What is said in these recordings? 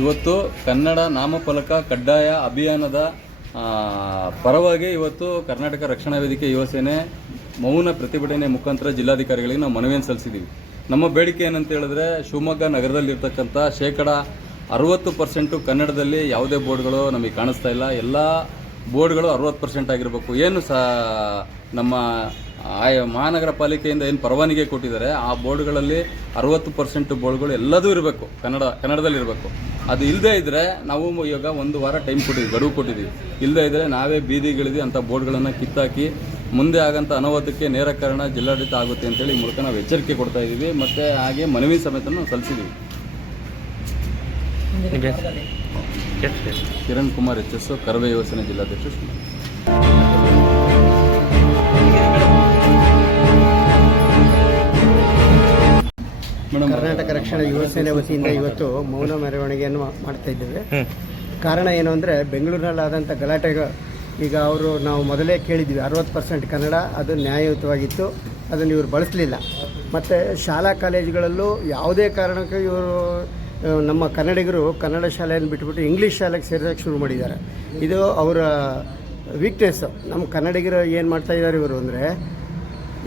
ಇವತ್ತು ಕನ್ನಡ ನಾಮಫಲಕ ಕಡ್ಡಾಯ ಅಭಿಯಾನದ ಪರವಾಗಿ ಇವತ್ತು ಕರ್ನಾಟಕ ರಕ್ಷಣಾ ವೇದಿಕೆ ಯುವ ಮೌನ ಪ್ರತಿಭಟನೆ ಮುಖಾಂತರ ಜಿಲ್ಲಾಧಿಕಾರಿಗಳಿಗೆ ನಾವು ಮನವಿಯನ್ನು ಸಲ್ಲಿಸಿದ್ದೀವಿ ನಮ್ಮ ಬೇಡಿಕೆ ಏನಂತ ಹೇಳಿದ್ರೆ ಶಿವಮೊಗ್ಗ ನಗರದಲ್ಲಿರ್ತಕ್ಕಂಥ ಶೇಕಡ ಅರವತ್ತು ಪರ್ಸೆಂಟು ಕನ್ನಡದಲ್ಲಿ ಯಾವುದೇ ಬೋರ್ಡ್ಗಳು ನಮಗೆ ಕಾಣಿಸ್ತಾ ಇಲ್ಲ. ಎಲ್ಲ ಬೋರ್ಡ್ಗಳು ಅರವತ್ತು ಪರ್ಸೆಂಟ್ ಆಗಿರಬೇಕು. ಏನು ಸಹ ನಮ್ಮ ಆಯಾ ಮಹಾನಗರ ಪಾಲಿಕೆಯಿಂದ ಏನು ಪರವಾನಿಗೆ ಕೊಟ್ಟಿದ್ದಾರೆ, ಆ ಬೋರ್ಡ್ಗಳಲ್ಲಿ ಅರವತ್ತು ಪರ್ಸೆಂಟ್ ಬೋರ್ಡ್ಗಳು ಎಲ್ಲದೂ ಇರಬೇಕು, ಕನ್ನಡ, ಕನ್ನಡದಲ್ಲಿ ಇರಬೇಕು. ಅದು ಇಲ್ಲದೇ ಇದ್ದರೆ ನಾವು ಇವಾಗ ಒಂದು ವಾರ ಟೈಮ್ ಕೊಟ್ಟಿದ್ವಿ ಗಡುವು ಕೊಟ್ಟಿದ್ದೀವಿ. ಇಲ್ಲದೇ ಇದ್ದರೆ ನಾವೇ ಬೀದಿಗಿಳಿದು ಅಂಥ ಬೋರ್ಡ್ಗಳನ್ನು ಕಿತ್ತಾಕಿ, ಮುಂದೆ ಆಗಂಥ ಅನುವಾದಕ್ಕೆ ನೇರ ಕಾರಣ ಜಿಲ್ಲಾಡಳಿತ ಆಗುತ್ತೆ ಅಂತೇಳಿ ಈ ಮೂಲಕ ನಾವು ಎಚ್ಚರಿಕೆ ಕೊಡ್ತಾ ಇದ್ದೀವಿ. ಮತ್ತು ಹಾಗೆ ಮನವಿ ಸಮೇತ ನಾವು ಸಲ್ಲಿಸಿದ್ದೀವಿ. ಕಿರಣ್ ಕುಮಾರ್ ಎಚ್ ಎಸ್ ಕರವೇ ಯೋಜನೆ ಜಿಲ್ಲಾಧ್ಯಕ್ಷ. ಕರ್ನಾಟಕ ರಕ್ಷಣಾ ಯುವ ಸೇನೆ ವತಿಯಿಂದ ಇವತ್ತು ಮೌನ ಮೆರವಣಿಗೆಯನ್ನು ಮಾಡ್ತಾ ಇದ್ದೇವೆ. ಕಾರಣ ಏನು ಅಂದರೆ ಬೆಂಗಳೂರಿನಲ್ಲಾದಂಥ ಗಲಾಟೆ ಈಗ ಅವರು ನಾವು ಮೊದಲೇ ಕೇಳಿದ್ವಿ. ಅರವತ್ತು ಪರ್ಸೆಂಟ್ ಕನ್ನಡ ಅದು ನ್ಯಾಯಯುತವಾಗಿತ್ತು. ಅದನ್ನು ಇವರು ಬಳಸಲಿಲ್ಲ. ಮತ್ತು ಶಾಲಾ ಕಾಲೇಜುಗಳಲ್ಲೂ ಯಾವುದೇ ಕಾರಣಕ್ಕೂ ಇವರು ನಮ್ಮ ಕನ್ನಡಿಗರು ಕನ್ನಡ ಶಾಲೆಯನ್ನು ಬಿಟ್ಟುಬಿಟ್ಟು ಇಂಗ್ಲೀಷ್ ಶಾಲೆಗೆ ಸೇರಿಸೋಕೆ ಶುರು ಮಾಡಿದ್ದಾರೆ. ಇದು ಅವರ ವೀಕ್ನೆಸ್ಸು ನಮ್ಮ ಕನ್ನಡಿಗರು ಏನು ಮಾಡ್ತಾ ಇದ್ದಾರೆ ಇವರು ಅಂದರೆ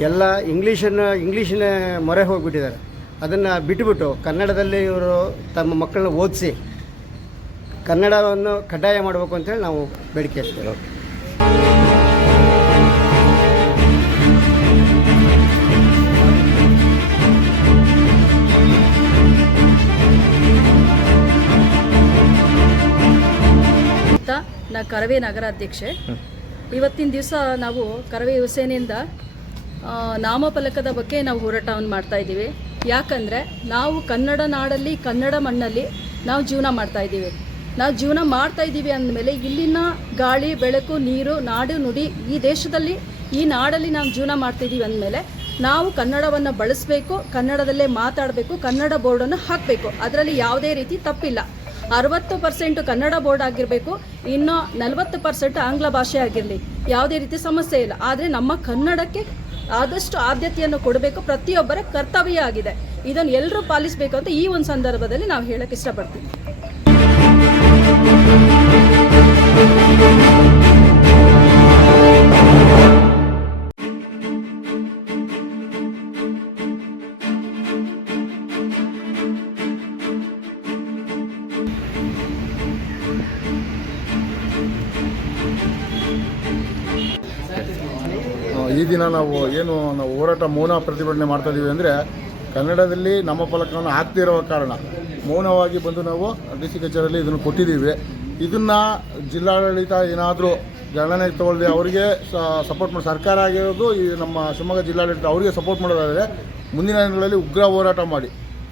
ಎಲ್ಲ ಇಂಗ್ಲೀಷನ್ನು ಇಂಗ್ಲೀಷನ್ನೇ ಮೊರೆ ಹೋಗಿಬಿಟ್ಟಿದ್ದಾರೆ. ಅದನ್ನು ಬಿಟ್ಟುಬಿಟ್ಟು ಕನ್ನಡದಲ್ಲಿ ಇವರು ತಮ್ಮ ಮಕ್ಕಳನ್ನ ಓದಿಸಿ ಕನ್ನಡವನ್ನು ಕಡ್ಡಾಯ ಮಾಡಬೇಕು ಅಂತೇಳಿ ನಾವು ಬೇಡಿಕೆ ಇರ್ತೇವೆ ನಾ ಕರವೇ ನಗರಾಧ್ಯಕ್ಷೆ ಇವತ್ತಿನ ದಿವಸ ನಾವು ಕರವೇ ಯುವಸೇನೆಯಿಂದ ಆ, ನಾಮಫಲಕದ ಬಗ್ಗೆ ನಾವು ಹೋರಾಟವನ್ನು ಮಾಡ್ತಾ ಇದ್ದೀವಿ. ಯಾಕಂದರೆ ನಾವು ಕನ್ನಡ ನಾಡಲ್ಲಿ, ಕನ್ನಡ ಮಣ್ಣಲ್ಲಿ ನಾವು ಜೀವನ ಮಾಡ್ತಾ ಇದ್ದೀವಿ. ನಾವು ಜೀವನ ಮಾಡ್ತಾ ಇದ್ದೀವಿ ಅಂದಮೇಲೆ ಇಲ್ಲಿನ ಗಾಳಿ, ಬೆಳಕು, ನೀರು, ನಾಡು, ನುಡಿ ಈ ದೇಶದಲ್ಲಿ, ಈ ನಾಡಲ್ಲಿ ನಾವು ಜೀವನ ಮಾಡ್ತಾ ಇದ್ದೀವಿ ಅಂದಮೇಲೆ ನಾವು ಕನ್ನಡವನ್ನು ಬಳಸಬೇಕು, ಕನ್ನಡದಲ್ಲೇ ಮಾತಾಡಬೇಕು, ಕನ್ನಡ ಬೋರ್ಡನ್ನು ಹಾಕಬೇಕು. ಅದರಲ್ಲಿ ಯಾವುದೇ ರೀತಿ ತಪ್ಪಿಲ್ಲ. ಅರವತ್ತು ಪರ್ಸೆಂಟ್ ಕನ್ನಡ ಬೋರ್ಡ್ ಆಗಿರಬೇಕು, ಇನ್ನು ನಲವತ್ತು ಪರ್ಸೆಂಟ್ ಆಂಗ್ಲ ಭಾಷೆ ಆಗಿರಲಿ. ಯಾವುದೇ ರೀತಿ ಸಮಸ್ಯೆ ಇಲ್ಲ. ಆದರೆ ನಮ್ಮ ಕನ್ನಡಕ್ಕೆ ಆದಷ್ಟು ಆದ್ಯತೆಯನ್ನು ಕೊಡಬೇಕು. ಪ್ರತಿಯೊಬ್ಬರ ಕರ್ತವ್ಯ ಆಗಿದೆ. ಇದನ್ನು ಎಲ್ಲರೂ ಪಾಲಿಸಬೇಕು ಅಂತ ಈ ಒಂದು ಸಂದರ್ಭದಲ್ಲಿ ನಾವು ಹೇಳಕ್ಕೆ ಇಷ್ಟಪಡ್ತೀವಿ. ಈ ದಿನ ನಾವು ಏನು ನಾವು ಹೋರಾಟ ಮೌನ ಪ್ರತಿಭಟನೆ ಮಾಡ್ತಾ ಇದ್ದೀವಿ ಅಂದರೆ ಕನ್ನಡದಲ್ಲಿ ನಮ್ಮ ಫಲಕವನ್ನು ಹಾಕ್ತಿರೋ ಕಾರಣ ಮೌನವಾಗಿ ಬಂದು ನಾವು ಡಿ ಕಚೇರಿಯಲ್ಲಿ ಇದನ್ನು ಕೊಟ್ಟಿದ್ದೀವಿ. ಇದನ್ನು ಜಿಲ್ಲಾಡಳಿತ ಏನಾದರೂ ಗಣನೆ ತಗೊಳ್ಳದೆ ಅವರಿಗೆ ಸಪೋರ್ಟ್ ಮಾಡಿ ಸರ್ಕಾರ ಆಗಿರೋದು ಈ ನಮ್ಮ ಶಿವಮೊಗ್ಗ ಜಿಲ್ಲಾಡಳಿತ ಅವರಿಗೆ ಸಪೋರ್ಟ್ ಮಾಡೋದಾದರೆ ಮುಂದಿನ ದಿನಗಳಲ್ಲಿ ಉಗ್ರ ಹೋರಾಟ ಮಾಡಿ.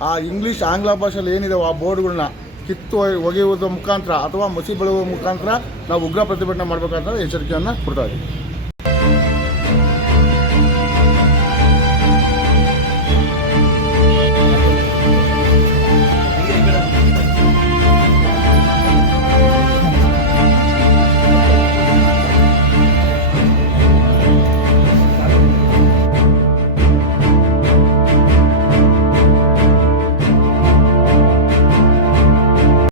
ಆ ಇಂಗ್ಲೀಷ್ ಆಂಗ್ಲ ಭಾಷೆಯಲ್ಲಿ ಏನಿದೆ ಆ ಬೋರ್ಡ್ಗಳನ್ನ ಕಿತ್ತು ಒಗೆಯುವುದರ ಮುಖಾಂತರ ಅಥವಾ ಮಸಿ ಬೆಳೆಯುವ ಮುಖಾಂತರ ನಾವು ಉಗ್ರ ಪ್ರತಿಭಟನೆ ಮಾಡಬೇಕಂತ ಎಚ್ಚರಿಕೆಯನ್ನು ಕೊಡ್ತಾ ಇದ್ದೀವಿ